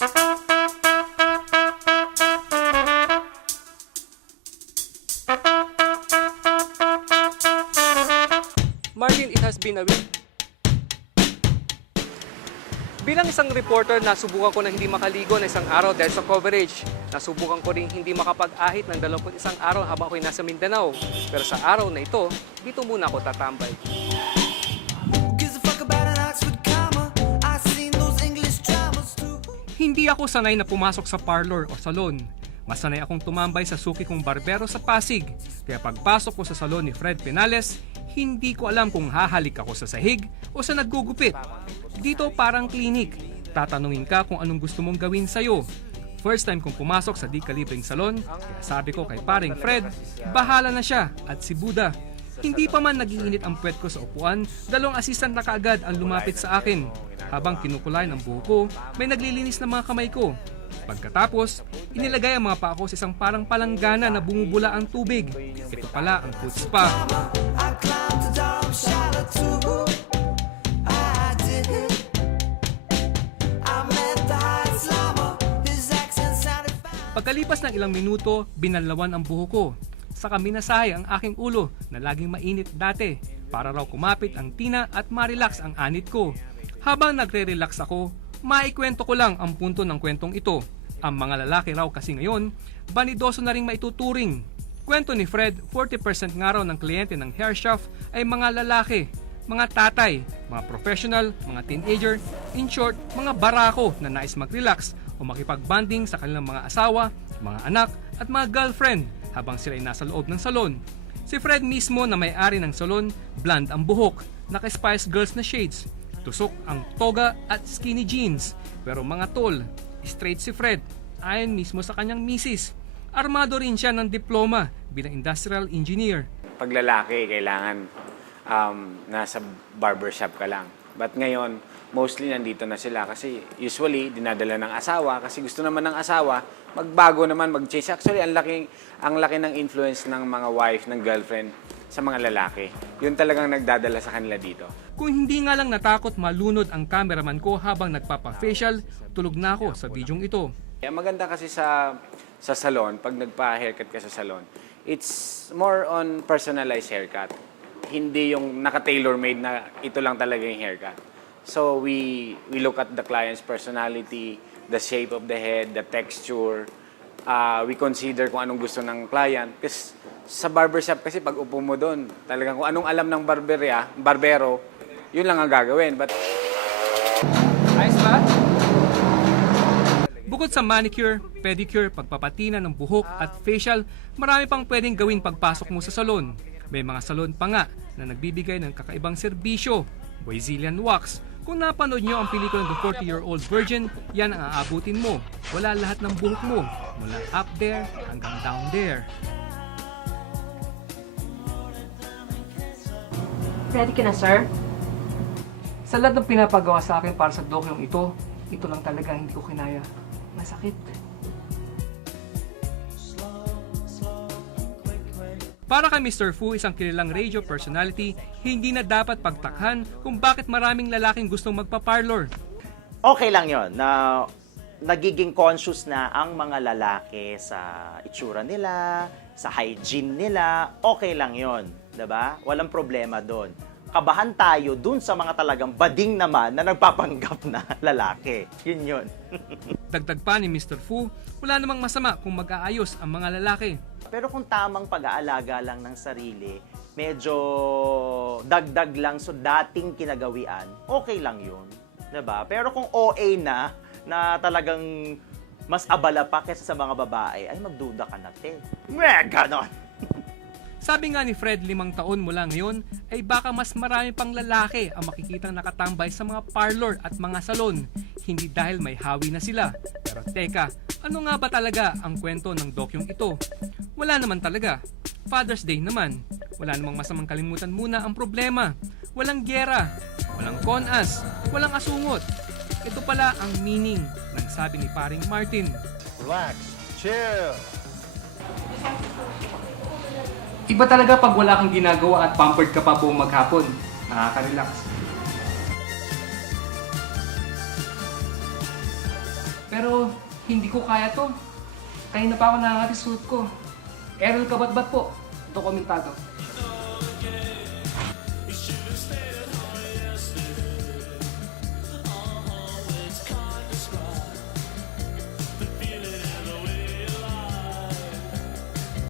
Martin, it has been a week. Bilang isang reporter, nasubukan ko na hindi makaligo na isang araw dahil sa coverage. Nasubukan ko rin hindi makapag-ahit ng 21 araw habang ako'y nasa Mindanao. Pero sa araw na ito, dito muna ako tatambay. Hindi ako sanay na pumasok sa parlor o salon. Mas sanay akong tumambay sa suki kong barbero sa Pasig. Kaya pagpasok ko sa salon ni Fred Penales, hindi ko alam kung hahalik ako sa sahig o sa naggugupit. Dito parang klinik. Tatanungin ka kung anong gusto mong gawin sa'yo. First time kong pumasok sa di kalibreng salon, kaya sabi ko kay paring Fred, bahala na siya at si Buddha. Hindi pa man nagiinit ang puwet ko sa upuan, 2 assistant na kaagad ang lumapit sa akin. Habang kinukulay ng buhok ko, may naglilinis ng mga kamay ko. Pagkatapos, inilagay ang mga paa ko sa isang parang palanggana na bumubula ang tubig. Ito pala ang foot spa. Pagkalipas ng ilang minuto, binalawan ang buhok ko. Saka minasahe ang aking ulo na laging mainit dati para raw kumapit ang tina at ma-relax ang anit ko. Habang nagre-relax ako, maikwento ko lang ang punto ng kwentong ito. Ang mga lalaki raw kasi ngayon, banidoso na ring maituturing. Kwento ni Fred, 40% nga raw ng kliyente ng hair shaft ay mga lalaki, mga tatay, mga professional, mga teenager, in short, mga barako na nais mag-relax o makipag-bonding sa kanilang mga asawa, mga anak at mga girlfriend habang sila ay nasa loob ng salon. Si Fred mismo na may-ari ng salon, blonde ang buhok, naka-Spice Girls na shades, tusok ang toga at skinny jeans. Pero mga tol, straight si Fred, ayon mismo sa kanyang misis. Armado rin siya ng diploma bilang industrial engineer. Pag lalaki, kailangan nasa barbershop ka lang. But ngayon, mostly nandito na sila kasi usually dinadala ng asawa kasi gusto naman ng asawa magbago naman, mag-change. Actually, ang laki ng influence ng mga wife, ng girlfriend sa mga lalaki. Yun talagang nagdadala sa kanila dito. Kung hindi nga lang natakot malunod ang cameraman ko habang nagpapa-facial, tulog na ako sa bidyong ito. Maganda kasi sa salon, pag nagpa-haircut ka sa salon, it's more on personalized haircut. Hindi yung naka-tailor-made na ito lang talaga yung haircut. So we look at the client's personality, the shape of the head, the texture. We consider kung anong gusto ng client. Kasi sa barbershop kasi pag upo mo doon, talagang kung anong alam ng barbero, yun lang ang gagawin. But Ayos ba? Bukod sa manicure, pedicure, pagpapatina ng buhok at facial, marami pang pwedeng gawin pagpasok mo sa salon. May mga salon pa nga na nagbibigay ng kakaibang serbisyo, Brazilian wax. Kung napanood nyo ang pelikula ng The 40-Year-Old Virgin, yan ang aabutin mo. Wala lahat ng buhok mo, mula up there hanggang down there. Ready ka na, sir? Sa lahat ng pinapagawa sa akin para sa dokyong ito lang talaga hindi ko kinaya. Masakit. Para kay Mr. Fu, isang kilalang radio personality, hindi na dapat pagtakhan kung bakit maraming lalaking gustong magpa-parlor. Okay lang yon na nagiging conscious na ang mga lalaki sa itsura nila, sa hygiene nila, okay lang yon, 'di ba? Walang problema doon. Kabahan tayo dun sa mga talagang bading naman na nagpapanggap na lalaki. Yun yun. Dagdag pa ni Mr. Fu, wala namang masama kung mag-aayos ang mga lalaki. Pero kung tamang pag-aalaga lang ng sarili, medyo dagdag lang so dating kinagawian, okay lang yun. 'Di ba? Pero kung OA na talagang mas abala pa kaysa sa mga babae, ay magduda ka na, te. Ganon. Sabi nga ni Fred, 5 taon mula ngayon, ay baka mas marami pang lalaki ang makikitang nakatambay sa mga parlor at mga salon. Hindi dahil may hawi na sila. Pero teka, ano nga ba talaga ang kwento ng dokyong ito? Wala naman talaga. Father's Day naman. Wala namang masamang kalimutan muna ang problema. Walang gyera, walang konas, walang asungot. Ito pala ang meaning ng sabi ni paring Martin. Relax, chill. Iba talaga pag wala kang ginagawa at pampered ka pa buong maghapon. Nakaka-relax. Pero Pero hindi ko kaya to. Kanina pa ako nangangati suit ko. Errol Kabatbat po, dokumentado.